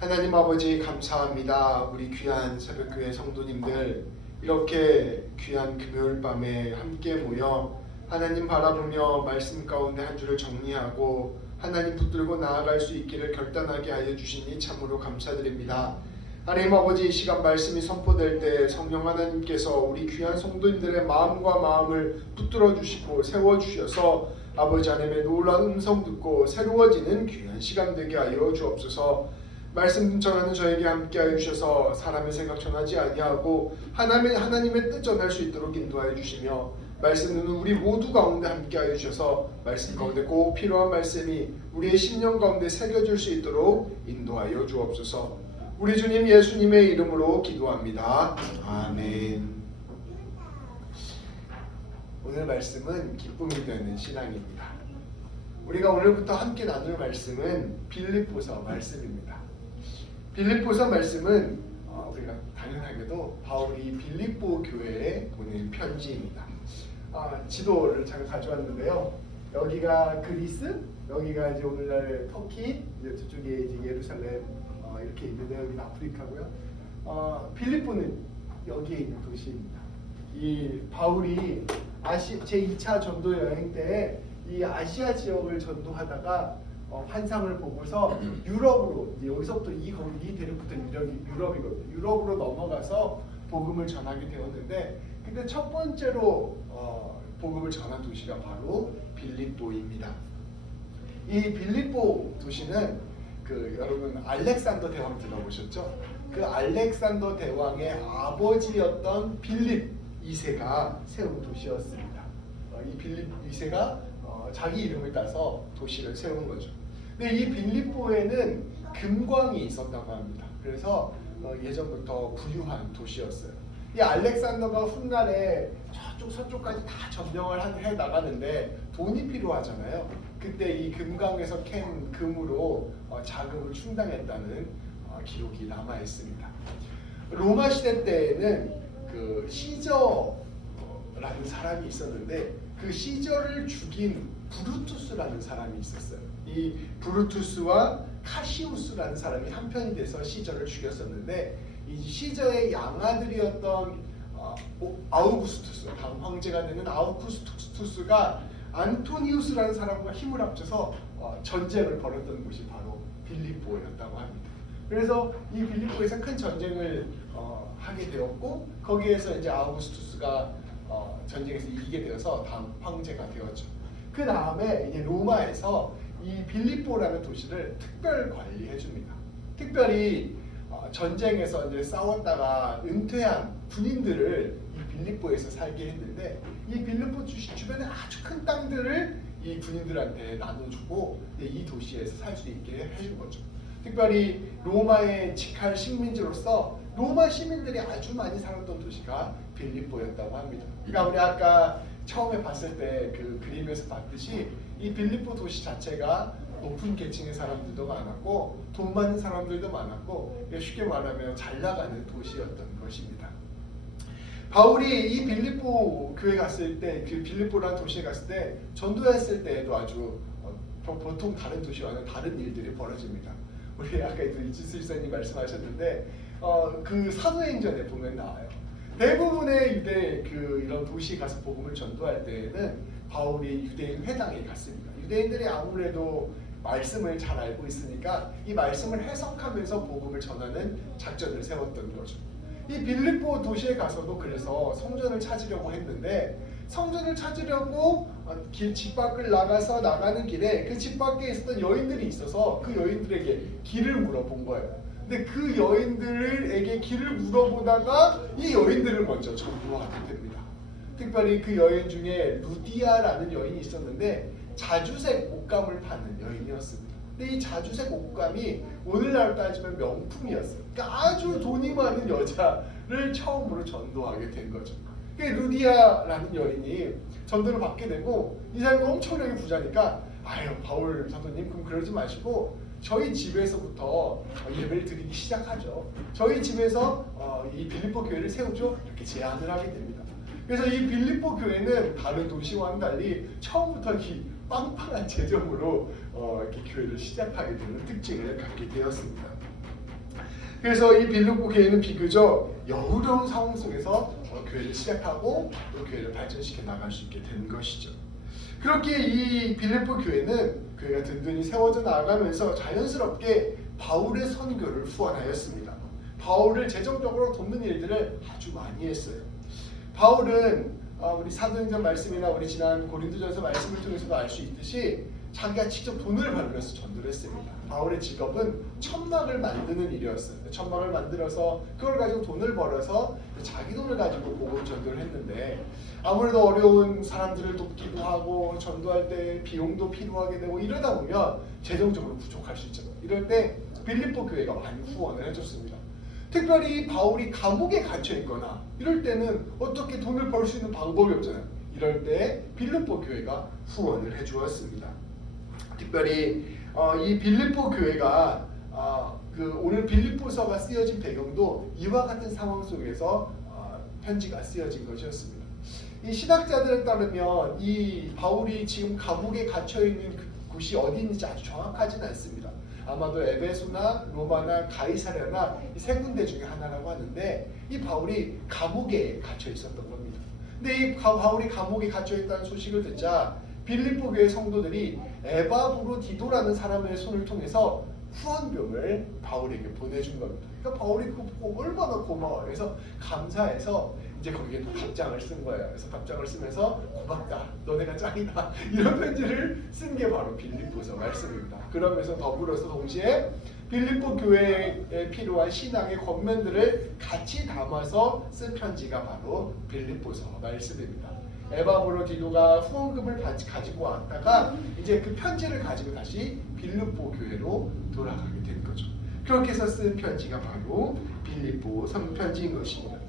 하나님 아버지 감사합니다. 우리 귀한 새벽교회 성도님들 이렇게 귀한 금요일 밤에 함께 모여 하나님 바라보며 말씀 가운데 한 주를 정리하고 하나님 붙들고 나아갈 수 있기를 결단하게 하여 주시니 참으로 감사드립니다. 하나님 아버지 이 시간 말씀이 선포될 때 성령 하나님께서 우리 귀한 성도님들의 마음과 마음을 붙들어 주시고 세워 주셔서 아버지 하나님의 놀라운 음성 듣고 새로워지는 귀한 시간 되게 하여 주옵소서. 말씀 전하는 저에게 함께하여 주셔서 사람의 생각 전하지 아니하고 하나님의 뜻 전할 수 있도록 인도하여 주시며 말씀 듣는 우리 모두 가운데 함께하여 주셔서 말씀 가운데 꼭 필요한 말씀이 우리의 심령 가운데 새겨질 수 있도록 인도하여 주옵소서. 우리 주님 예수님의 이름으로 기도합니다. 아멘. 오늘 말씀은 기쁨이 되는 신앙입니다. 우리가 오늘부터 함께 나눌 말씀은 빌립보서 말씀입니다. 빌립보서 말씀은 우리가 당연하게도 바울이 빌립보 교회에 보낸 편지입니다. 지도를 제가 가져왔는데요. 여기가 그리스, 여기가 이제 오늘날 터키, 이제 저쪽에 이제 예루살렘 이렇게 있는데 여기는 아프리카고요. 빌립보는 여기에 있는 도시입니다. 이 바울이 제2차 전도 여행 때 이 아시아 지역을 전도하다가 환상을 보고서 유럽으로 여기서부터 이 대륙부터 유럽이거든요. 유럽으로 넘어가서 복음을 전하게 되었는데 근데 첫 번째로 복음을 전한 도시가 바로 빌립보입니다. 이 빌립보 도시는 여러분 알렉산더 대왕 들어보셨죠? 그 알렉산더 대왕의 아버지였던 빌립 2세가 세운 도시였습니다. 이 빌립 2세가 자기 이름을 따서 도시를 세운 거죠. 근데 이 빌립보에는 금광이 있었다고 합니다. 그래서 예전부터 부유한 도시였어요. 이 알렉산더가 훗날에 저쪽 서쪽까지 다 점령을 해 나가는데 돈이 필요하잖아요. 그때 이 금강에서 캔 금으로 자금을 충당했다는 기록이 남아 있습니다. 로마 시대 때에는 그 시저라는 사람이 있었는데 그 시저를 죽인 브루투스라는 사람이 있었어요. 이 브루투스와 카시우스라는 사람이 한편이 돼서 시저를 죽였었는데 이 시저의 양아들이었던 아우구스투스, 다음 황제가 되는 아우구스투스가 안토니우스라는 사람과 힘을 합쳐서 전쟁을 벌였던 곳이 바로 빌립보였다고 합니다. 그래서 이 빌립보에서 큰 전쟁을 하게 되었고 거기에서 이제 아우구스투스가 전쟁에서 이기게 되어서 다음 황제가 되었죠. 그 다음에 이제 로마에서 이 빌립보라는 도시를 특별 관리해 줍니다. 특별히 전쟁에서 이제 싸웠다가 은퇴한 군인들을 이 빌립보에서 살게 했는데 이 빌립보 주변에 아주 큰 땅들을 이 군인들한테 나눠주고 이 도시에서 살 수 있게 해준 거죠. 특별히 로마의 직할 식민지로서 로마 시민들이 아주 많이 살았던 도시가 빌립보였다고 합니다. 그러니까 우리 아까 처음에 봤을 때 그 그림에서 봤듯이 이 빌립보 도시 자체가 높은 계층의 사람들도 많았고 돈 많은 사람들도 많았고 쉽게 말하면 잘 나가는 도시였던 것입니다. 바울이 이 빌립보 교회 갔을 때, 그 빌립보라는 도시에 갔을 때 전도했을 때에도 아주 보통 다른 도시와는 다른 일들이 벌어집니다. 우리 아까 이지수 일사님 말씀하셨는데 그 사도행전에 보면 나와요. 대부분의 유대 이런 도시 가서 복음을 전도할 때에는 바울이 유대인 회당에 갔습니다. 유대인들이 아무래도 말씀을 잘 알고 있으니까 이 말씀을 해석하면서 복음을 전하는 작전을 세웠던 거죠. 이 빌립보 도시에 가서도 그래서 성전을 찾으려고 했는데 성전을 찾으려고 집 밖을 나가는 길에 그 집 밖에 있었던 여인들이 있어서 그 여인들에게 길을 물어본 거예요. 근데 그 여인들에게 길을 물어보다가 이 여인들을 먼저 전도하게 됩니다. 특별히 그 여인 중에 루디아라는 여인이 있었는데 자주색 옷감을 파는 여인이었습니다. 근데 이 자주색 옷감이 오늘날 따지면 명품이었어요. 그러니까 아주 돈이 많은 여자를 처음으로 전도하게 된 거죠. 루디아라는 여인이 전도를 받게 되고 이 사람이 엄청나게 부자니까 바울 사도님 그럼 그러지 마시고 저희 집에서부터 예배를 드리기 시작하죠. 저희 집에서 이 빌립보 교회를 세우죠. 이렇게 제안을 하게 됩니다. 그래서 이 빌립보 교회는 다른 도시와는 달리 처음부터 이 빵빵한 재정으로 이렇게 교회를 시작하게 되는 특징을 갖게 되었습니다. 그래서 이 빌립보 교회는 비교적 여유로운 상황 속에서 교회를 시작하고 또 교회를 발전시켜 나갈 수 있게 된 것이죠. 그렇게 이 빌립보 교회는 교회가 든든히 세워져 나아가면서 자연스럽게 바울의 선교를 후원하였습니다. 바울을 재정적으로 돕는 일들을 아주 많이 했어요. 바울은 우리 사도행전 말씀이나 우리 지난 고린도전서 말씀을 통해서도 알 수 있듯이 자기가 직접 돈을 벌면서 전도를 했습니다. 바울의 직업은 천막을 만드는 일이었어요. 천막을 만들어서 그걸 가지고 돈을 벌어서 자기 돈을 가지고 복음 전도를 했는데 아무래도 어려운 사람들을 돕기도 하고 전도할 때 비용도 필요하게 되고 이러다 보면 재정적으로 부족할 수 있잖아요. 이럴 때 빌립보 교회가 많이 후원을 해줬습니다. 특별히 바울이 감옥에 갇혀 있거나 이럴 때는 어떻게 돈을 벌 수 있는 방법이 없잖아요. 이럴 때 빌립보 교회가 후원을 해주었습니다. 특별히 이 빌립보 교회가 오늘 빌립보서가 쓰여진 배경도 이와 같은 상황 속에서 편지가 쓰여진 것이었습니다. 이 신학자들에 따르면 이 바울이 지금 감옥에 갇혀 있는 곳이 어디인지 아주 정확하지는 않습니다. 아마도 에베소나 로마나 가이사랴나 이 세 군데 중에 하나라고 하는데 이 바울이 감옥에 갇혀 있었던 겁니다. 근데 이 바울이 감옥에 갇혀 있다는 소식을 듣자 빌립보 교회 성도들이 에바브로디도라는 사람의 손을 통해서 후원금을 바울에게 보내준 겁니다. 그러니까 바울이 그거 보고 얼마나 고마워해서 감사해서 이제 거기에 또 답장을 쓴 거예요. 그래서 답장을 쓰면서 고맙다, 너네가 짱이다 이런 편지를 쓴 게 바로 빌립보서 말씀입니다. 그러면서 더불어서 동시에 빌립보 교회에 필요한 신앙의 권면들을 같이 담아서 쓴 편지가 바로 빌립보서 말씀입니다. 에바브로디도가 후원금을 가지고 왔다가 이제 그 편지를 가지고 다시 빌립보 교회로 돌아가게 된 거죠. 그렇게 해서 쓴 편지가 바로 빌립보 편지인 것입니다.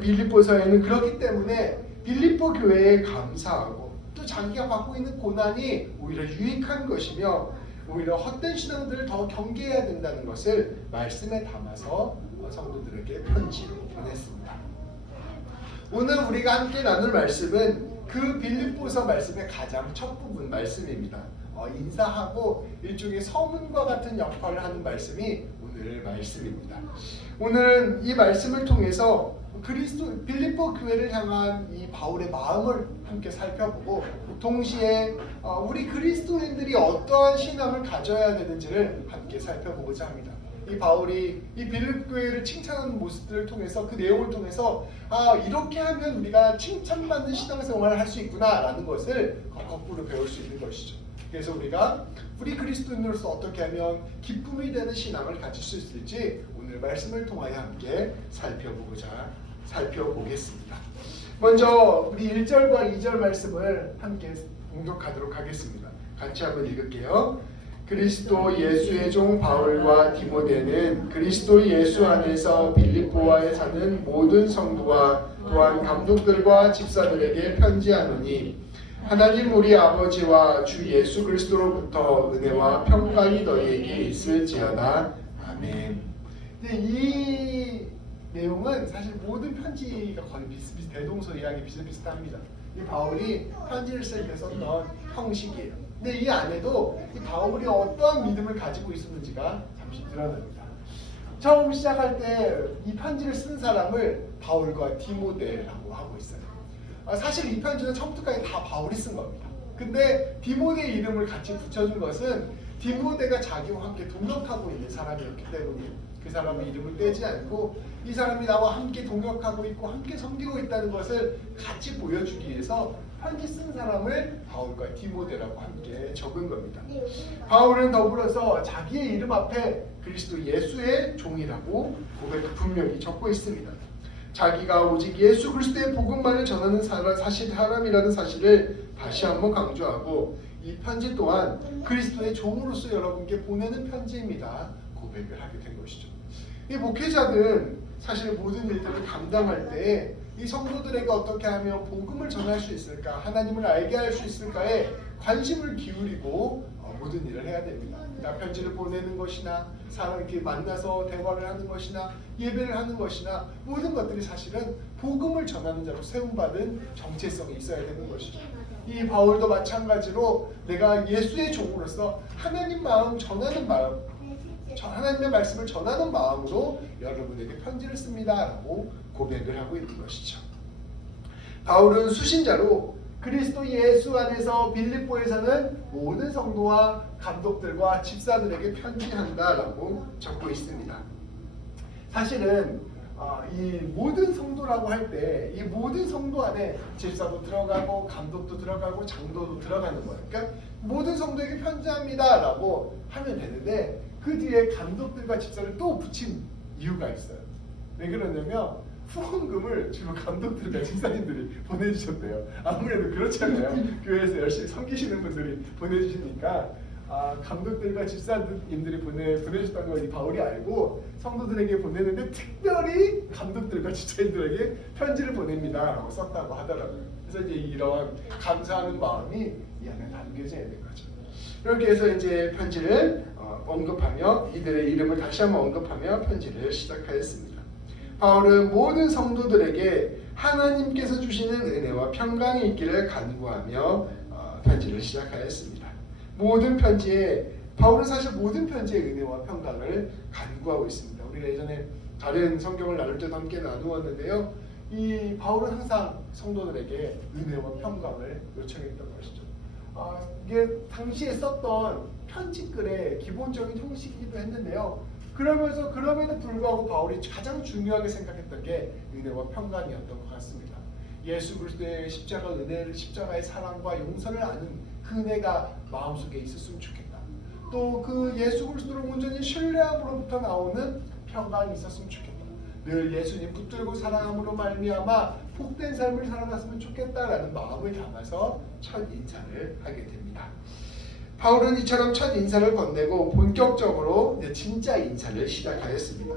빌립보서에는 그렇기 때문에 빌립보 교회에 감사하고 또 자기가 받고 있는 고난이 오히려 유익한 것이며 오히려 헛된 신앙들을 더 경계해야 된다는 것을 말씀에 담아서 성도들에게 편지로 보냈습니다. 오늘 우리가 함께 나눌 말씀은 그 빌립보서 말씀의 가장 첫 부분 말씀입니다. 인사하고 일종의 서문과 같은 역할을 하는 말씀이 오늘 말씀입니다. 오늘은 이 말씀을 통해서 빌립보 교회를 향한 이 바울의 마음을 함께 살펴보고 동시에 우리 그리스도인들이 어떠한 신앙을 가져야 되는지를 함께 살펴보고자 합니다. 이 바울이 이 빌립보 교회를 칭찬하는 모습들을 통해서 그 내용을 통해서 이렇게 하면 우리가 칭찬받는 신앙생활을 할 수 있구나 라는 것을 거꾸로 배울 수 있는 것이죠. 그래서 우리 그리스도인으로서 어떻게 하면 기쁨이 되는 신앙을 가질 수 있을지 오늘 말씀을 통하여 함께 살펴보겠습니다. 먼저 우리 1절과 2절 말씀을 함께 공독하도록 하겠습니다. 같이 한번 읽을게요. 그리스도 예수의 종 바울과 디모데는 그리스도 예수 안에서 빌립보에 사는 모든 성도와 또한 감독들과 집사들에게 편지하노니 하나님 우리 아버지와 주 예수 그리스도로부터 은혜와 평강이 너희에게 있을지어다. 아멘. 이 내용은 사실 모든 편지가 거의 비슷비슷, 대동소이하게 비슷비슷합니다. 이 바울이 편지를 쓸 때 썼던 형식이에요. 근데 이 안에도 이 바울이 어떠한 믿음을 가지고 있었는지가 잠시 드러납니다. 처음 시작할 때 이 편지를 쓴 사람을 바울과 디모데라고 하고 있어요. 사실 이 편지는 처음부터까지 다 바울이 쓴 겁니다. 근데 디모데의 이름을 같이 붙여준 것은 디모데가 자기와 함께 동역하고 있는 사람이었기 때문이에요. 그 사람의 이름을 떼지 않고 이 사람이 나와 함께 동역하고 있고 함께 섬기고 있다는 것을 같이 보여주기 위해서 편지 쓴 사람을 바울과 디모데라고 함께 적은 겁니다. 바울은 더불어서 자기의 이름 앞에 그리스도 예수의 종이라고 분명히 적고 있습니다. 자기가 오직 예수 그리스도의 복음만을 전하는 사람이라는 사실을 다시 한번 강조하고 이 편지 또한 그리스도의 종으로서 여러분께 보내는 편지입니다. 고백을 하게 된 것이죠. 이 목회자는 사실 모든 일들을 감당할 때 이 성도들에게 어떻게 하면 복음을 전할 수 있을까, 하나님을 알게 할 수 있을까에 관심을 기울이고 모든 일을 해야 됩니다. 그러니까 편지를 보내는 것이나 사람을 만나서 대화를 하는 것이나 예배를 하는 것이나 모든 것들이 사실은 복음을 전하는 자로 세움받은 정체성이 있어야 되는 것이죠. 이 바울도 마찬가지로 내가 예수의 종으로서 하나님 마음 전하는 마음, 하나님의 말씀을 전하는 마음으로 여러분에게 편지를 씁니다라고 고백을 하고 있는 것이죠. 바울은 수신자로 그리스도 예수 안에서 빌립보에서는 모든 성도와 감독들과 집사들에게 편지한다라고 적고 있습니다. 사실은 이 모든 성도라고 할 때 이 모든 성도 안에 집사도 들어가고 감독도 들어가고 장로도 들어가는 거예요. 그러니까 모든 성도에게 편지합니다라고 하면 되는데 그 뒤에 감독들과 집사를 또 붙인 이유가 있어요. 왜 그러냐면 후원금을 주로 감독들과 집사님들이 보내주셨대요. 아무래도 그렇잖아요. 교회에서 열심히 섬기시는 분들이 보내주시니까 감독들과 집사님들이 보내주셨다는 걸 이 바울이 알고 성도들에게 보내는데 특별히 감독들과 집사님들에게 편지를 보냅니다 라고 썼다고 하더라고요. 그래서 이제 이런 감사하는 마음이 이 안에 담겨져 있는 거죠. 이렇게 해서 이제 편지를 언급하며 이들의 이름을 다시 한번 언급하며 편지를 시작하였습니다. 바울은 모든 성도들에게 하나님께서 주시는 은혜와 평강이 있기를 간구하며 편지를 시작하였습니다. 모든 편지에 바울은 사실 모든 편지에 은혜와 평강을 간구하고 있습니다. 우리가 예전에 다른 성경을 나눌 때도 함께 나누었는데요. 이 바울은 항상 성도들에게 은혜와 평강을 요청했던 것이죠. 이게 당시에 썼던 편지글의 기본적인 형식이기도 했는데요. 그럼에도 불구하고 바울이 가장 중요하게 생각했던 게 은혜와 평강이었던 것 같습니다. 예수 그리스도의 십자가의 사랑과 용서를 아는 그 은혜가 마음속에 있었으면 좋겠다. 또 그 예수 그리스도를 온전히 신뢰함으로부터 나오는 평강이 있었으면 좋겠다. 늘 예수님 붙들고 사랑함으로 말미암아 복된 삶을 살아갔으면 좋겠다라는 마음을 담아서 첫 인사를 하게 됩니다. 바울은 이처럼 첫 인사를 건네고 본격적으로 진짜 인사를 시작하였습니다.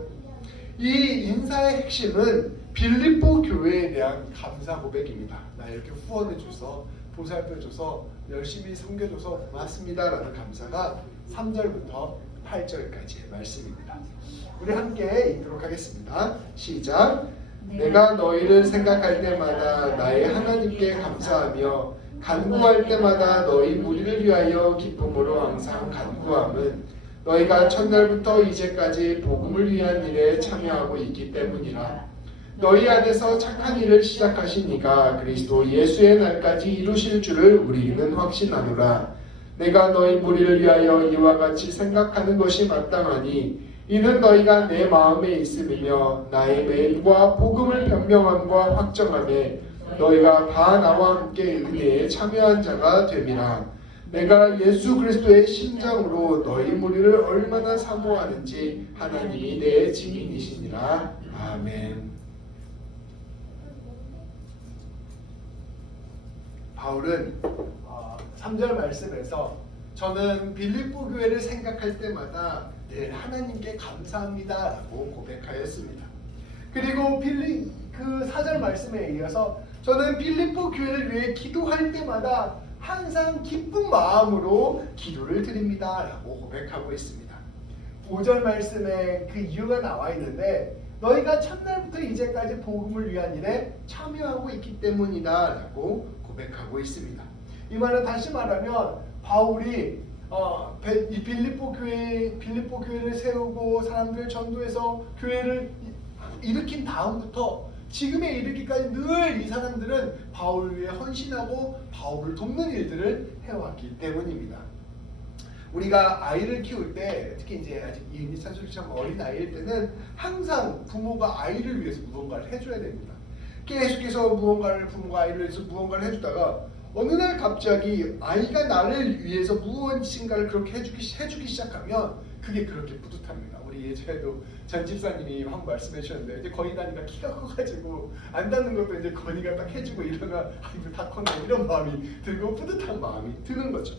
이 인사의 핵심은 빌립보 교회에 대한 감사 고백입니다. 나 이렇게 후원해줘서 보살펴줘서 열심히 섬겨줘서 고맙습니다라는 감사가 3절부터 8절까지의 말씀입니다. 우리 함께 읽도록 하겠습니다. 시작. 내가 너희를 생각할 때마다 나의 하나님께 감사하며 간구할 때마다 너희 무리를 위하여 기쁨으로 항상 간구함은 너희가 첫날부터 이제까지 복음을 위한 일에 참여하고 있기 때문이라. 너희 안에서 착한 일을 시작하신 이가 그리스도 예수의 날까지 이루실 줄을 우리는 확신하노라. 내가 너희 무리를 위하여 이와 같이 생각하는 것이 마땅하니 이는 너희가 내 마음에 있음이며 나의 매임과 복음을 변명함과 확정함에 너희가 다 나와 함께 은혜에 참여한 자가 됨이라. 내가 예수 그리스도의 심장으로 너희 무리를 얼마나 사모하는지 하나님이 내 증인이시니라. 아멘. 바울은 3절 말씀에서 저는 빌립보 교회를 생각할 때마다 늘 하나님께 감사합니다 라고 고백하였습니다. 그리고 그 4절 말씀에 이어서 저는 빌립보 교회를 위해 기도할 때마다 항상 기쁜 마음으로 기도를 드립니다 라고 고백하고 있습니다. 5절 말씀에 그 이유가 나와 있는데 너희가 첫날부터 이제까지 복음을 위한 일에 참여하고 있기 때문이다 라고 고백하고 있습니다. 이 말은 다시 말하면 바울이 이 빌립보 교회를 세우고 사람들을 전도해서 교회를 일으킨 다음부터 지금에 이르기까지 늘 이 사람들은 바울을 위해 헌신하고 바울을 돕는 일들을 해왔기 때문입니다. 우리가 아이를 키울 때 특히 이제 아직 이은희찬솔처럼 어린 아이일 때는 항상 부모가 아이를 위해서 무언가를 해줘야 됩니다. 계속해서 부모가 아이를 위해서 무언가를 해주다가 어느 날 갑자기 아이가 나를 위해서 무엇인가를 그렇게 해주기 시작하면 그게 그렇게 뿌듯합니다. 우리 예전에도 전 집사님이 한 말씀해 주셨는데 이제 건이 다니까 키가 커가지고 안 닿는 것도 이제 건이가 딱 해주고 이러면 아이고 다 컸네 이런 마음이 들고 뿌듯한 마음이 드는 거죠.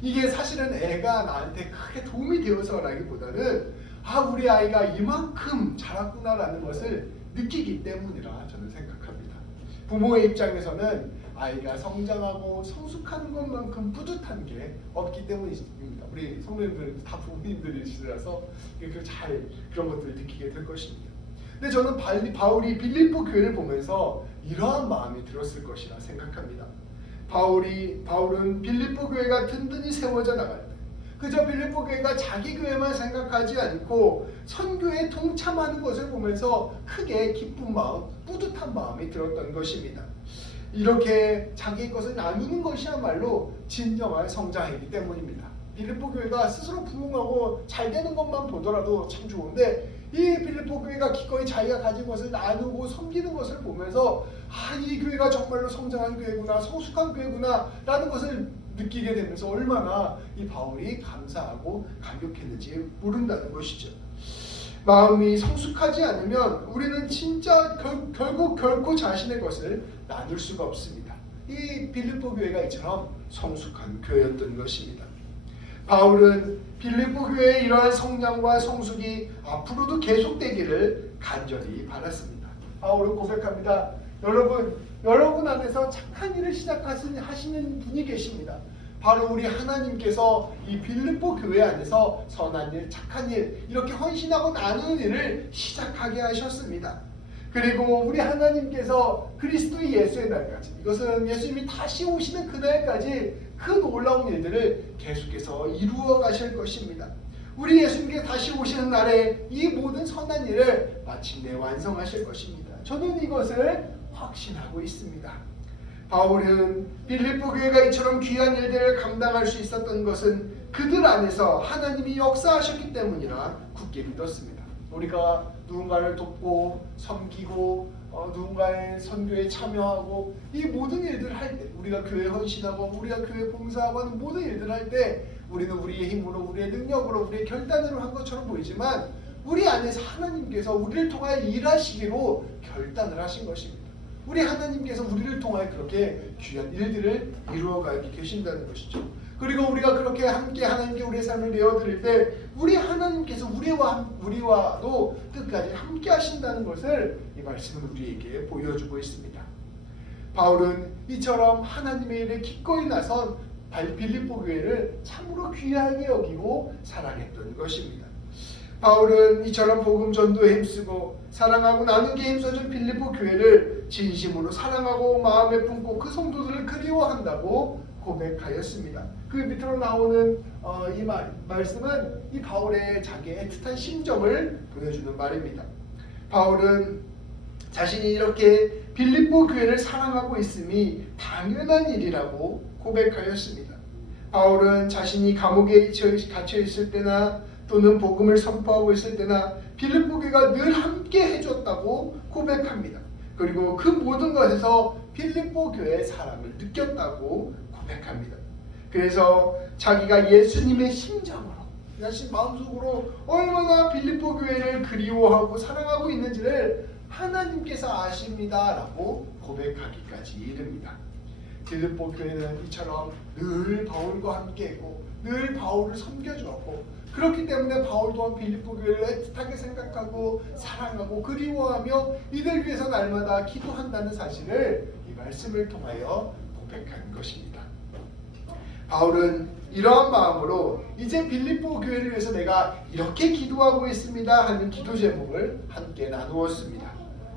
이게 사실은 애가 나한테 크게 도움이 되어서라기보다는 우리 아이가 이만큼 자랐구나라는 것을 느끼기 때문이라 저는 생각합니다. 부모의 입장에서는 아이가 성장하고 성숙하는 것만큼 뿌듯한 게 없기 때문입니다. 우리 성도님들 다 부모님들이시라서 잘 그런 것들을 느끼게 될 것입니다. 근데 저는 바울이 빌립보 교회를 보면서 이러한 마음이 들었을 것이라 생각합니다. 바울은 빌립보 교회가 든든히 세워져 나갈 때 그저 빌립보 교회가 자기 교회만 생각하지 않고 선교에 동참하는 것을 보면서 크게 기쁜 마음, 뿌듯한 마음이 들었던 것입니다. 이렇게 자기의 것을 나누는 것이야말로 진정한 성장이기 때문입니다. 빌립보 교회가 스스로 부흥하고 잘 되는 것만 보더라도 참 좋은데, 이 빌립보 교회가 기꺼이 자기가 가진 것을 나누고 섬기는 것을 보면서 이 교회가 정말로 성장한 교회구나, 성숙한 교회구나 라는 것을 느끼게 되면서 얼마나 이 바울이 감사하고 감격했는지 모른다는 것이죠. 마음이 성숙하지 않으면 우리는 진짜 결국 결코 자신의 것을 나눌 수가 없습니다. 이 빌립보 교회가 이처럼 성숙한 교회였던 것입니다. 바울은 빌립보 교회의 이러한 성장과 성숙이 앞으로도 계속되기를 간절히 바랐습니다. 바울은 고백합니다. 여러분 안에서 착한 일을 시작하시는 분이 계십니다. 바로 우리 하나님께서 이 빌립보 교회 안에서 선한 일, 착한 일, 이렇게 헌신하고 나누는 일을 시작하게 하셨습니다. 그리고 우리 하나님께서 그리스도 예수의 날까지, 이것은 예수님이 다시 오시는 그날까지 그 놀라운 일들을 계속해서 이루어 가실 것입니다. 우리 예수님께서 다시 오시는 날에 이 모든 선한 일을 마침내 완성하실 것입니다. 저는 이것을 확신하고 있습니다. 바울은 빌립보 교회가 이처럼 귀한 일들을 감당할 수 있었던 것은 그들 안에서 하나님이 역사하셨기 때문이라 굳게 믿었습니다. 우리가 누군가를 돕고 섬기고 누군가의 선교에 참여하고 이 모든 일들을 할 때, 우리가 교회 헌신하고 우리가 교회 봉사하고 하는 모든 일들을 할 때 우리는 우리의 힘으로, 우리의 능력으로, 우리의 결단으로 한 것처럼 보이지만 우리 안에서 하나님께서 우리를 통하여 일하시기로 결단을 하신 것입니다. 우리 하나님께서 우리를 통하여 그렇게 귀한 일들을 이루어가고 계신다는 것이죠. 그리고 우리가 그렇게 함께 하나님께 우리의 삶을 내어드릴 때 우리 하나님께서 우리와도 끝까지 함께 하신다는 것을 이 말씀은 우리에게 보여주고 있습니다. 바울은 이처럼 하나님의 일에 기꺼이 나선 빌립보 교회를 참으로 귀하게 여기고 사랑했던 것입니다. 바울은 이처럼 복음 전도에 힘쓰고 사랑하고 나누기에 힘써준 빌립보 교회를 진심으로 사랑하고 마음에 품고 그 성도들을 그리워한다고 고백하였습니다. 그 밑으로 나오는 이 말씀은 이 바울의 자기의 애틋한 심정을 보여주는 말입니다. 바울은 자신이 이렇게 빌립보 교회를 사랑하고 있음이 당연한 일이라고 고백하였습니다. 바울은 자신이 감옥에 갇혀 있을 때나 또는 복음을 선포하고 있을 때나 빌립보 교회가 늘 함께 해줬다고 고백합니다. 그리고 그 모든 것에서 빌립보 교회의 사랑을 느꼈다고 고백합니다. 그래서 자기가 예수님의 심정으로, 자신 마음속으로 얼마나 빌립보 교회를 그리워하고 사랑하고 있는지를 하나님께서 아십니다라고 고백하기까지 이릅니다. 빌립보 교회는 이처럼 늘 바울과 함께했고 늘 바울을 섬겨주었고, 그렇기 때문에 바울 또한 빌립보 교회를 애틋하게 생각하고 사랑하고 그리워하며 이들 위해서 날마다 기도한다는 사실을 이 말씀을 통하여 고백한 것입니다. 바울은 이러한 마음으로 이제 빌립보 교회를 위해서 내가 이렇게 기도하고 있습니다 하는 기도 제목을 함께 나누었습니다.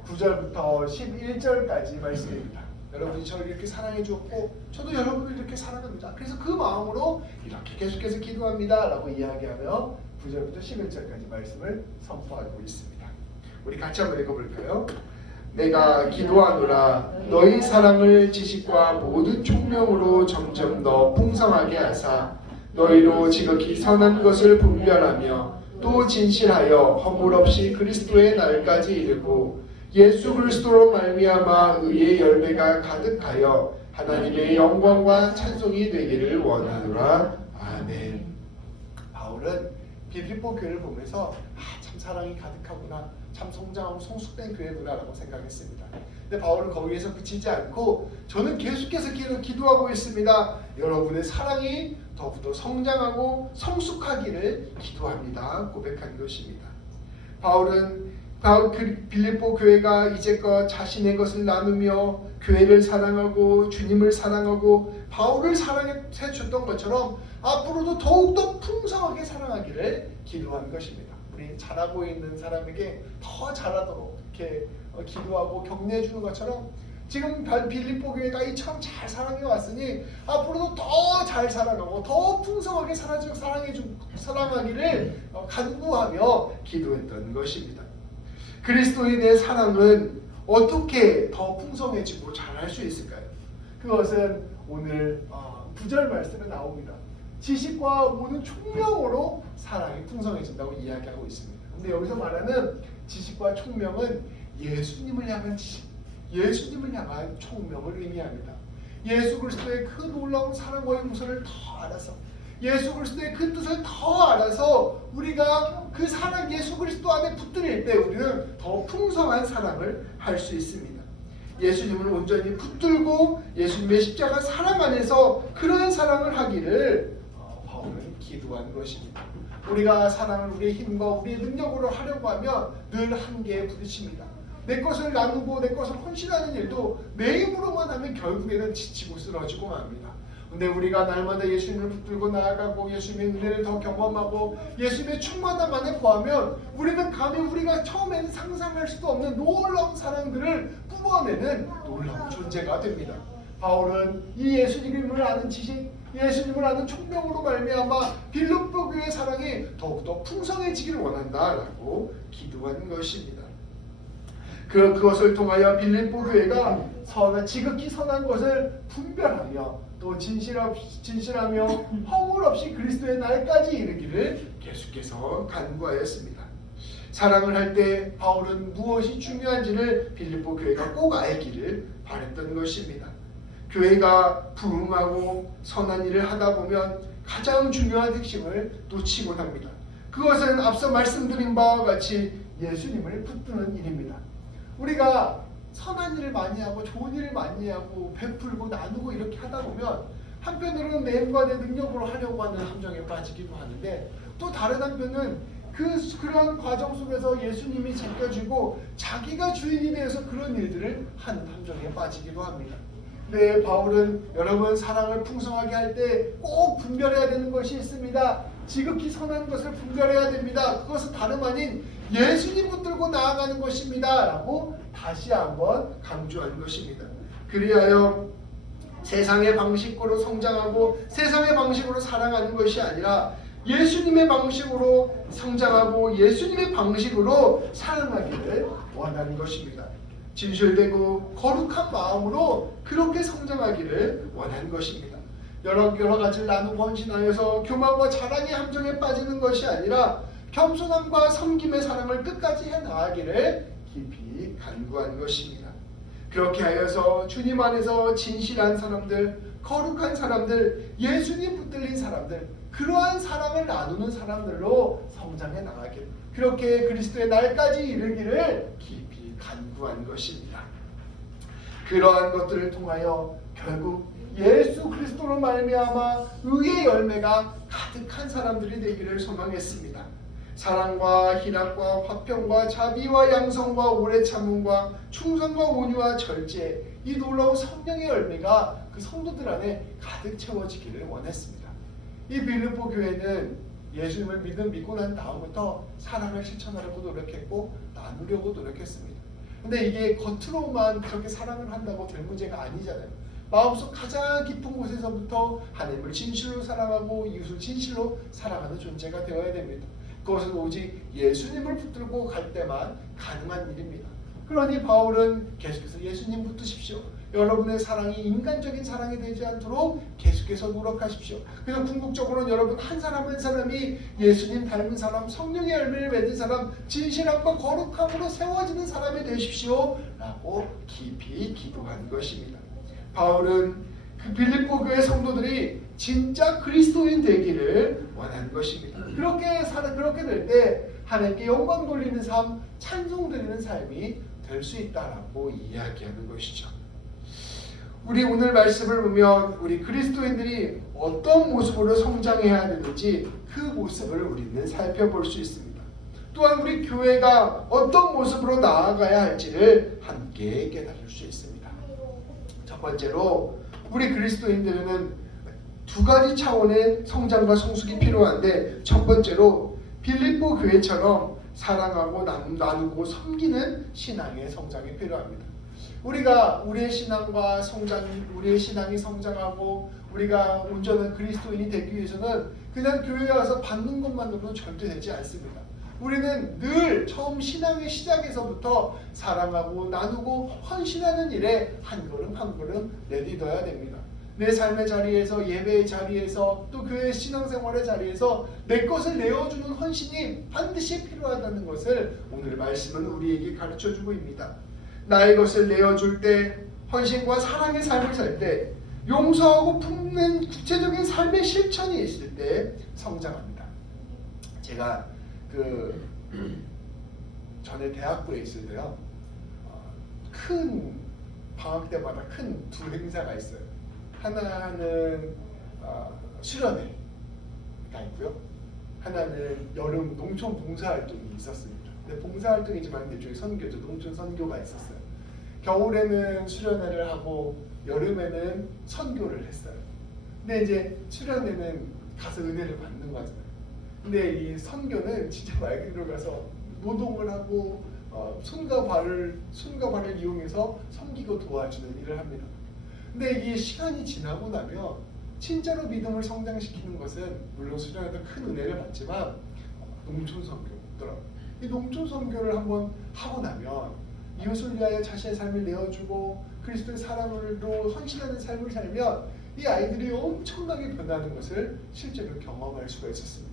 9절부터 11절까지 말씀입니다. 여러분이 저를 이렇게 사랑해 주었고 저도 여러분을 이렇게 사랑합니다. 그래서 그 마음으로 이렇게 계속해서 기도합니다 라고 이야기하며 9절부터 11절까지 말씀을 선포하고 있습니다. 우리 같이 한번 읽어볼까요? 내가 기도하노라 너희 사랑을 지식과 모든 총명으로 점점 더 풍성하게 하사 너희로 지극히 선한 것을 분별하며 또 진실하여 허물 없이 그리스도의 날까지 이르고 예수 그리스도로 말미암아 의의 열매가 가득하여 하나님의 영광과 찬송이 되기를 원하노라. 아멘. 바울은 빌립보 교회를 보면서 참 사랑이 가득하구나, 참 성장하고 성숙된 교회구나 라고 생각했습니다. 근데 바울은 거기에서 그치지 않고 저는 계속해서 기도하고 있습니다. 여러분의 사랑이 더욱더 성장하고 성숙하기를 기도합니다. 고백한 것입니다. 바울은 빌립보 교회가 이제껏 자신의 것을 나누며 교회를 사랑하고 주님을 사랑하고 바울을 사랑해 줬던 것처럼 앞으로도 더욱더 풍성하게 사랑하기를 기도한 것입니다. 우리 잘하고 있는 사람에게 더 잘하도록 이렇게 기도하고 격려해 주는 것처럼 지금 빌립보 교회가 이처럼 잘 사랑해 왔으니 앞으로도 더 잘 살아가고 더 풍성하게 사랑하기를 간구하며 기도했던 것입니다. 그리스도인의 사랑은 어떻게 더 풍성해지고 잘할 수 있을까요? 그것은 오늘 9절 말씀에 나옵니다. 지식과 모든 총명으로 사랑이 풍성해진다고 이야기하고 있습니다. 근데 여기서 말하는 지식과 총명은 예수님을 향한 지식, 예수님을 향한 총명을 의미합니다. 예수 그리스도의 그 놀라운 사랑과 용서를 더 알아서, 예수 그리스도의 그 뜻을 더 알아서 우리가 그 사랑 예수 그리스도 안에 붙들릴 때 우리는 더 풍성한 사랑을 할 수 있습니다. 예수님을 온전히 붙들고 예수님의 십자가 사랑 안에서 그러한 사랑을 하기를 바울은 기도한 것입니다. 우리가 사랑을 우리의 힘과 우리의 능력으로 하려고 하면 늘 한계에 부딪힙니다. 내 것을 나누고 내 것을 헌신하는 일도 내 힘으로만 하면 결국에는 지치고 쓰러지고 맙니다. 근데 우리가 날마다 예수님을 붙들고 나아가고 예수님의 은혜를 더 경험하고 예수님의 충만함 안에 거하면 우리는 감히 우리가 처음에는 상상할 수도 없는 놀라운 사랑들을 뿜어내는 놀라운 존재가 됩니다. 바울은 이 예수님을 아는 지식, 예수님을 아는 총명으로 말미암아 빌립보 교회의 사랑이 더욱더 풍성해지기를 원한다라고 기도한 것입니다. 그것을 통하여 빌립보 교회가 지극히 선한 것을 분별하며 또 진실하며 허물 없이 그리스도의 날까지 이르기를 계속해서 간구하였습니다. 사랑을 할 때 바울은 무엇이 중요한지를 빌립보 교회가 꼭 알기를 바랬던 것입니다. 교회가 부흥하고 선한 일을 하다 보면 가장 중요한 핵심을 놓치곤 합니다. 그것은 앞서 말씀드린 바와 같이 예수님을 붙드는 일입니다. 우리가 선한 일을 많이 하고 좋은 일을 많이 하고 베풀고 나누고 이렇게 하다 보면 한편으로는 내 힘과 내 능력으로 하려고 하는 함정에 빠지기도 하는데 또 다른 한편은 그런 과정 속에서 예수님이 제껴지고 자기가 주인이 되어서 그런 일들을 하는 함정에 빠지기도 합니다. 네, 바울은 여러분 사랑을 풍성하게 할 때 꼭 분별해야 되는 것이 있습니다. 지극히 선한 것을 분별해야 됩니다. 그것은 다름 아닌 예수님 붙들고 나아가는 것입니다 라고 다시 한번 강조한 것입니다. 그리하여 세상의 방식으로 성장하고 세상의 방식으로 사랑하는 것이 아니라 예수님의 방식으로 성장하고 예수님의 방식으로 사랑하기를 원하는 것입니다. 진실되고 거룩한 마음으로 그렇게 성장하기를 원하는 것입니다. 여러 가지를 나누고 헌신하여서 교만과 자랑의 함정에 빠지는 것이 아니라 겸손함과 섬김의 사랑을 끝까지 해나가기를 깊이 간구한 것입니다. 그렇게 하여서 주님 안에서 진실한 사람들, 거룩한 사람들, 예수님 붙들린 사람들, 그러한 사랑을 나누는 사람들로 성장해 나가기를, 그렇게 그리스도의 날까지 이르기를 깊이 간구한 것입니다. 그러한 것들을 통하여 결국 예수 그리스도로 말미암아 의의 열매가 가득한 사람들이 되기를 소망했습니다. 사랑과 희락과 화평과 자비와 양성과 오래 참음과 충성과 온유와 절제, 이 놀라운 성령의 열매가 그 성도들 안에 가득 채워지기를 원했습니다. 이 빌립보 교회는 예수님을 믿고 난 다음부터 사랑을 실천하려고 노력했고 나누려고 노력했습니다. 근데 이게 겉으로만 그렇게 사랑을 한다고 될 문제가 아니잖아요. 마음속 가장 깊은 곳에서부터 하나님을 진실로 사랑하고 이웃을 진실로 사랑하는 존재가 되어야 됩니다. 그것은 오직 예수님을 붙들고 갈 때만 가능한 일입니다. 그러니 바울은 계속해서 예수님 붙드십시오. 여러분의 사랑이 인간적인 사랑이 되지 않도록 계속해서 노력하십시오. 그래서 궁극적으로는 여러분 한 사람 한 사람이 예수님 닮은 사람, 성령의 열매를 맺은 사람, 진실함과 거룩함으로 세워지는 사람이 되십시오 라고 깊이 기도한 것입니다. 바울은 그 빌립보 교회 성도들이 진짜 그리스도인 되기를 원하는 것입니다. 그렇게 될 때 하나님께 영광 돌리는 삶, 찬송 드리는 삶이 될 수 있다라고 이야기하는 것이죠. 우리 오늘 말씀을 보면 우리 그리스도인들이 어떤 모습으로 성장해야 되는지 그 모습을 우리는 살펴볼 수 있습니다. 또한 우리 교회가 어떤 모습으로 나아가야 할지를 함께 깨달을 수 있습니다. 첫 번째로 우리 그리스도인들은 두 가지 차원의 성장과 성숙이 필요한데, 첫 번째로 빌립보 교회처럼 사랑하고 나누고 섬기는 신앙의 성장이 필요합니다. 우리가 우리의 신앙이 성장하고 우리가 온전한 그리스도인이 되기 위해서는 그냥 교회에 와서 받는 것만으로는 절대 되지 않습니다. 우리는 늘 처음 신앙의 시작에서부터 사랑하고 나누고 헌신하는 일에 한 걸음 한 걸음 내딛어야 됩니다. 내 삶의 자리에서, 예배의 자리에서, 또 교회 신앙생활의 자리에서 내 것을 내어주는 헌신이 반드시 필요하다는 것을 오늘 말씀은 우리에게 가르쳐주고 있습니다. 나의 것을 내어줄 때, 헌신과 사랑의 삶을 살 때, 용서하고 품는 구체적인 삶의 실천이 있을 때 성장합니다. 제가 전에 대학부에 있을 때요, 큰 방학 때마다 큰 두 행사가 있어요. 하나는 수련회가 있고요, 하나는 여름 농촌 봉사활동이 있었습니다. 근데 봉사활동이지만 일종의 선교죠. 농촌 선교가 있었어요. 겨울에는 수련회를 하고 여름에는 선교를 했어요. 근데 이제 수련회는 가서 은혜를 받는 거잖아요. 근데 이 선교는 진짜 말 그대로 가서 노동을 하고 손과 발을 이용해서 섬기고 도와주는 일을 합니다. 근데 이게 시간이 지나고 나면 진짜로 믿음을 성장시키는 것은 물론 수련회도 큰 은혜를 받지만 농촌 선교더라고요. 이 농촌 선교를 한번 하고 나면 이웃을 위하여 자신의 삶을 내어주고 그리스도의 사랑으로 헌신하는 삶을 살면 이 아이들이 엄청나게 변하는 것을 실제로 경험할 수가 있었습니다.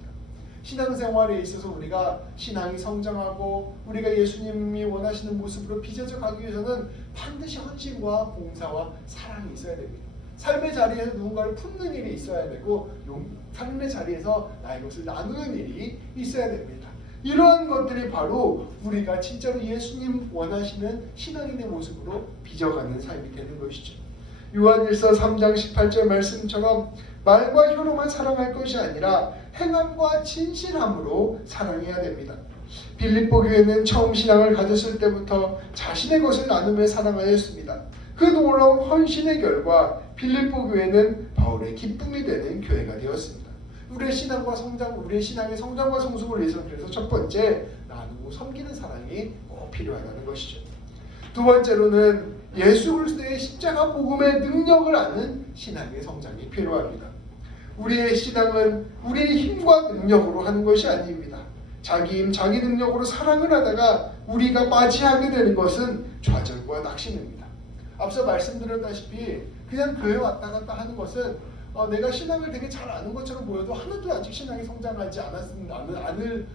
신앙생활에 있어서 우리가 신앙이 성장하고 우리가 예수님이 원하시는 모습으로 빚어져 가기 위해서는 반드시 헌신과 봉사와 사랑이 있어야 됩니다. 삶의 자리에서 누군가를 품는 일이 있어야 되고 삶의 자리에서 나의 것을 나누는 일이 있어야 됩니다. 이러한 것들이 바로 우리가 진짜로 예수님 원하시는 신앙인의 모습으로 빚어가는 삶이 되는 것이죠. 요한일서 3장 18절 말씀처럼 말과 혀로만 사랑할 것이 아니라 행함과 진실함으로 사랑해야 됩니다. 빌립보 교회는 처음 신앙을 가졌을 때부터 자신의 것을 나누며 사랑하였습니다. 그 놀라운 헌신의 결과 빌립보 교회는 바울의 기쁨이 되는 교회가 되었습니다. 우리의 신앙과 성장, 우리의 신앙의 성장과 성숙을 위해서 그래서 첫 번째, 나누고 섬기는 사랑이 꼭 필요하다는 것이죠. 두 번째로는 예수 그리스도의 십자가 복음의 능력을 아는 신앙의 성장이 필요합니다. 우리의 신앙은 우리의 힘과 능력으로 하는 것이 아닙니다. 자기 힘, 자기 능력으로 사랑을 하다가 우리가 맞이하게 되는 것은 좌절과 낙심입니다. 앞서 말씀드렸다시피 그냥 교회 왔다 갔다 하는 것은 내가 신앙을 되게 잘 아는 것처럼 보여도 하나도 아직 신앙이 성장하지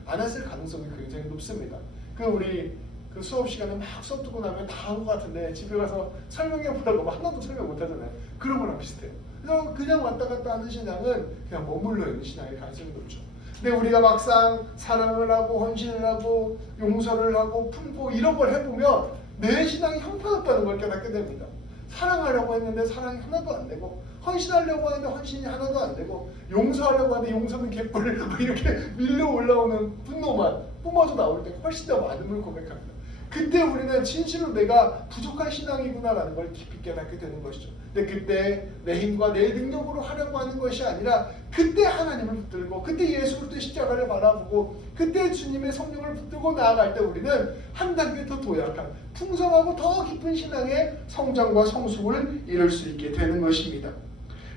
않았을 가능성이 굉장히 높습니다. 우리 수업 시간에 막 수업 듣고 나면 다 한 것 같은데 집에 가서 설명해 보라고 하나도 설명 못 하잖아요. 그런 거랑 비슷해요. 그래서 그냥 왔다 갔다 하는 신앙은 그냥 머물러 있는 신앙의 가능성이 높죠. 근데 우리가 막상 사랑을 하고 헌신을 하고 용서를 하고 품고 이런 걸 해보면 내 신앙이 형편없다는 걸 깨닫게 됩니다. 사랑하려고 했는데 사랑이 하나도 안 되고, 헌신하려고 하는데 헌신이 하나도 안 되고, 용서하려고 하는데 용서는 개뿔 이렇게 밀려 올라오는 분노만 뿜어져 나올 때 훨씬 더 많음을 고백합니다. 그때 우리는 진실로 내가 부족한 신앙이구나라는 걸 깊이 깨닫게 되는 것이죠. 근데 그때 내 힘과 내 능력으로 하려고 하는 것이 아니라 그때 하나님을 붙들고 그때 예수 그리스도의 십자가를 바라보고 그때 주님의 성령을 붙들고 나아갈 때 우리는 한 단계 더 도약한 풍성하고 더 깊은 신앙의 성장과 성숙을 이룰 수 있게 되는 것입니다.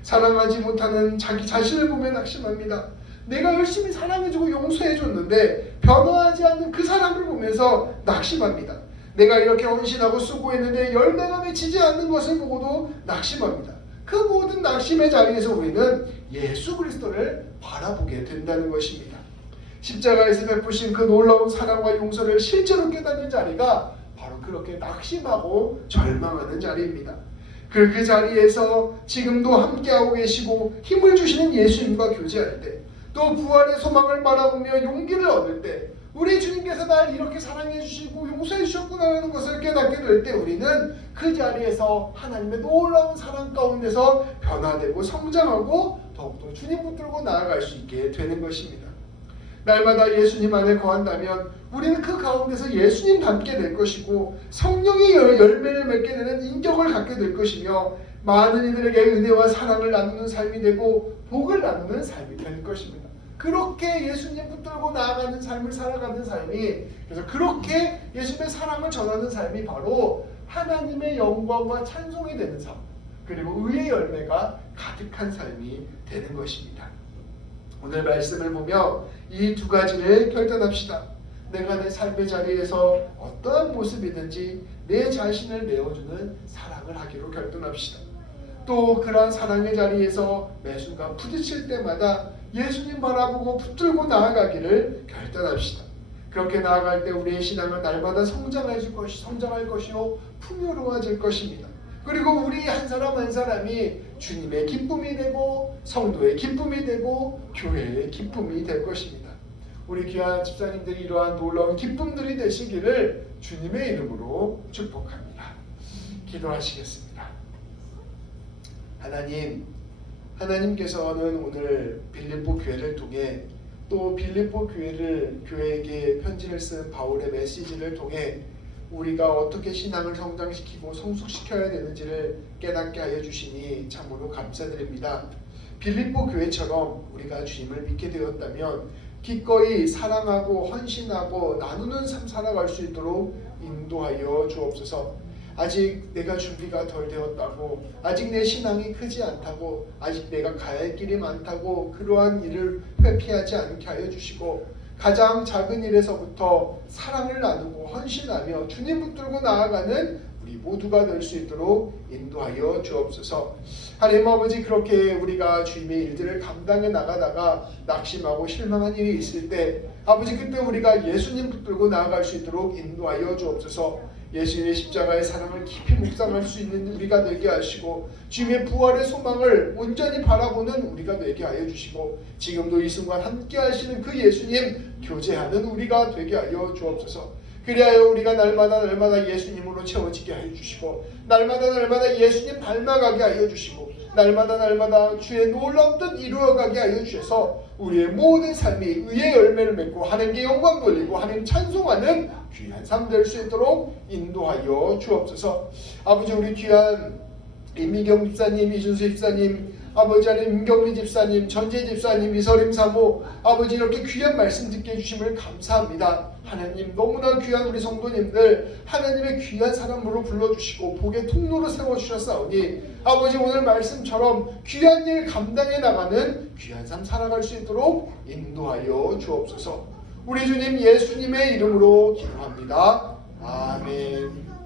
사랑하지 못하는 자기 자신을 보며 낙심합니다. 내가 열심히 사랑해주고 용서해줬는데 변화하지 않는 그 사람을 보면서 낙심합니다. 내가 이렇게 헌신하고 수고했는데 열매가 맺히지 않는 것을 보고도 낙심합니다. 그 모든 낙심의 자리에서 우리는 예수 그리스도를 바라보게 된다는 것입니다. 십자가에서 베푸신 그 놀라운 사랑과 용서를 실제로 깨닫는 자리가 바로 그렇게 낙심하고 절망하는 자리입니다. 그 자리에서 지금도 함께하고 계시고 힘을 주시는 예수님과 교제할 때, 또 부활의 소망을 바라보며 용기를 얻을 때, 우리 주님께서 날 이렇게 사랑해 주시고 용서해 주셨구나라는 것을 깨닫게 될 때 우리는 그 자리에서 하나님의 놀라운 사랑 가운데서 변화되고 성장하고 더욱더 주님 붙들고 나아갈 수 있게 되는 것입니다. 날마다 예수님 안에 거한다면 우리는 그 가운데서 예수님 닮게 될 것이고 성령의 열매를 맺게 되는 인격을 갖게 될 것이며 많은 이들에게 은혜와 사랑을 나누는 삶이 되고 복을 나누는 삶이 될 것입니다. 그렇게 예수님 붙들고 나아가는 삶을 살아가는 삶이, 그래서 그렇게 예수님의 사랑을 전하는 삶이 바로 하나님의 영광과 찬송이 되는 삶, 그리고 의의 열매가 가득한 삶이 되는 것입니다. 오늘 말씀을 보며 이 두 가지를 결단합시다. 내가 내 삶의 자리에서 어떠한 모습이든지 내 자신을 내어주는 사랑을 하기로 결단합시다. 또 그러한 사랑의 자리에서 매 순간 부딪힐 때마다 예수님 바라보고 붙들고 나아가기를 결단합시다. 그렇게 나아갈 때 우리의 신앙은 날마다 성장할 것이요 풍요로워질 것입니다. 그리고 우리 한 사람 한 사람이 주님의 기쁨이 되고 성도의 기쁨이 되고 교회의 기쁨이 될 것입니다. 우리 귀한 집사님들이 이러한 놀라운 기쁨들이 되시기를 주님의 이름으로 축복합니다. 기도하시겠습니다. 하나님께서는 오늘 빌립보 교회를 통해 또 빌립보 교회에게 편지를 쓴 바울의 메시지를 통해 우리가 어떻게 신앙을 성장시키고 성숙시켜야 되는지를 깨닫게 하여 주시니 참으로 감사드립니다. 빌립보 교회처럼 우리가 주님을 믿게 되었다면 기꺼이 사랑하고 헌신하고 나누는 삶 살아갈 수 있도록 인도하여 주옵소서. 아직 내가 준비가 덜 되었다고, 아직 내 신앙이 크지 않다고, 아직 내가 가야 할 길이 많다고 그러한 일을 회피하지 않게 하여 주시고, 가장 작은 일에서부터 사랑을 나누고 헌신하며 주님 붙들고 나아가는 우리 모두가 될 수 있도록 인도하여 주옵소서. 하나님 아버지, 그렇게 우리가 주님의 일들을 감당해 나가다가 낙심하고 실망한 일이 있을 때 아버지, 그때 우리가 예수님 붙들고 나아갈 수 있도록 인도하여 주옵소서. 예수님의 십자가의 사랑을 깊이 묵상할 수 있는 우리가 되게 하시고, 주님의 부활의 소망을 온전히 바라보는 우리가 되게 하여 주시고, 지금도 이 순간 함께 하시는 그 예수님 교제하는 우리가 되게 하여 주옵소서. 그리하여 우리가 날마다 예수님으로 채워지게 하여 주시고, 날마다 예수님 닮아가게 하여 주시고, 날마다 주의 놀라운 뜻 이루어가게 하여 주셔서 우리의 모든 삶이 의의 열매를 맺고 하나님께 영광 돌리고 하나님 찬송하는 귀한 삶 될 수 있도록 인도하여 주옵소서. 아버지, 우리 귀한 임미경 집사님, 이준수 집사님, 아버지 하나님 임경미 집사님, 전재 집사님, 이서림 사모, 아버지 이렇게 귀한 말씀 듣게 해주심을 감사합니다. 하나님, 너무나 귀한 우리 성도님들 하나님의 귀한 사람으로 불러주시고 복의 통로로 세워주셨사오니 아버지, 오늘 말씀처럼 귀한 일 감당해 나가는 귀한 삶 살아갈 수 있도록 인도하여 주옵소서. 우리 주님 예수님의 이름으로 기도합니다. 아멘.